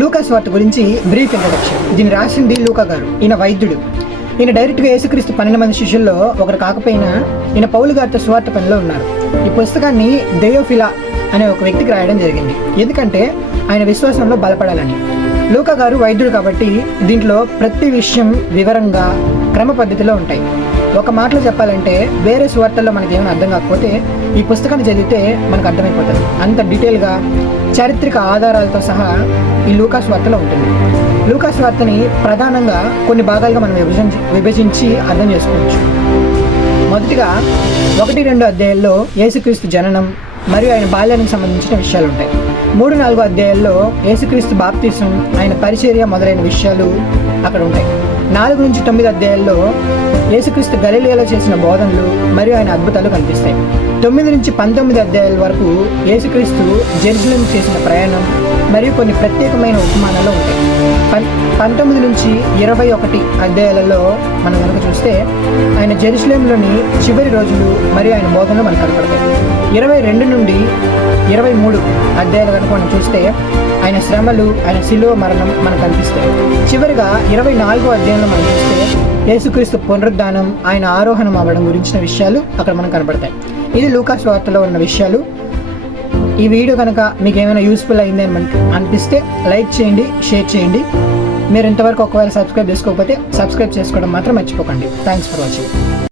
లూకా స్వార్త గురించి brief introduction. దీన్ని రాసింది లూకా గారు. ఈయన వైద్యుడు. ఈయన డైరెక్ట్గా యేసుక్రీస్తు 12 మంది శిష్యుల్లో ఒకరు కాకపోయినా ఈయన పౌలు గారితో స్వార్త పనిలో ఉన్నారు. ఈ పుస్తకాన్ని థెయోఫిలా అనే ఒక వ్యక్తికి రాయడం జరిగింది, ఎందుకంటే ఆయన విశ్వాసంలో బలపడాలని. లూకా గారు వైద్యుడు కాబట్టి దీంట్లో ప్రతి విషయం వివరంగా క్రమ పద్ధతిలో ఉంటాయి. ఒక మాటలో చెప్పాలంటే వేరే స్వార్థల్లో మనకి ఏమైనా అర్థం కాకపోతే ఈ పుస్తకాన్ని చదివితే మనకు అర్థమైపోతుంది. అంత డీటెయిల్గా చారిత్రక ఆధారాలతో సహా ఈ లూకా స్వార్తలో ఉంటుంది. లూకా స్వార్తని ప్రధానంగా కొన్ని భాగాలుగా మనం విభజించి అర్థం చేసుకోవచ్చు. మొదటిగా 1-2 అధ్యాయాల్లో యేసుక్రీస్తు జననం మరియు ఆయన బాల్యానికి సంబంధించిన విషయాలు ఉంటాయి. 3-4 అధ్యాయాల్లో యేసుక్రీస్తు బాప్తిసం, ఆయన పరిచర్య మొదలైన విషయాలు అక్కడ ఉంటాయి. 4-9 అధ్యాయాల్లో యేసుక్రీస్తు గలిలయలో చేసిన బోధనలు మరియు ఆయన అద్భుతాలు కనిపిస్తాయి. 9-19 అధ్యాయాల వరకు యేసుక్రీస్తు జెరూసలేం చేసిన ప్రయాణం మరియు కొన్ని ప్రత్యేకమైన ఉపమానాలు ఉంటాయి. 19-21 అధ్యాయాలలో మనం కనుక చూస్తే ఆయన జెరూసలేంలోని చివరి రోజులు మరియు ఆయన బోధనలు మనకు కనపడతాయి. 22-23 అధ్యాయాలు కనుక మనం చూస్తే ఆయన శ్రమలు, ఆయన శిలువ మరణం మనకు కనిపిస్తాయి. చివరిగా 24 అధ్యాయంలో మనం చూస్తే యేసుక్రీస్తు పునరుద్ధానం, ఆయన ఆరోహణం అవ్వడం గురించిన విషయాలు అక్కడ మనకు కనపడతాయి. ఇది లూకా స్వార్తలో ఉన్న విషయాలు. ఈ వీడియో కనుక మీకు ఏమైనా యూస్ఫుల్ అయింది అని మనకి అనిపిస్తే లైక్ చేయండి, షేర్ చేయండి. మీరు ఇంతవరకు ఒకవేళ సబ్స్క్రైబ్ చేసుకోకపోతే సబ్స్క్రైబ్ చేసుకోవడం మాత్రం మర్చిపోకండి. Thanks for watching.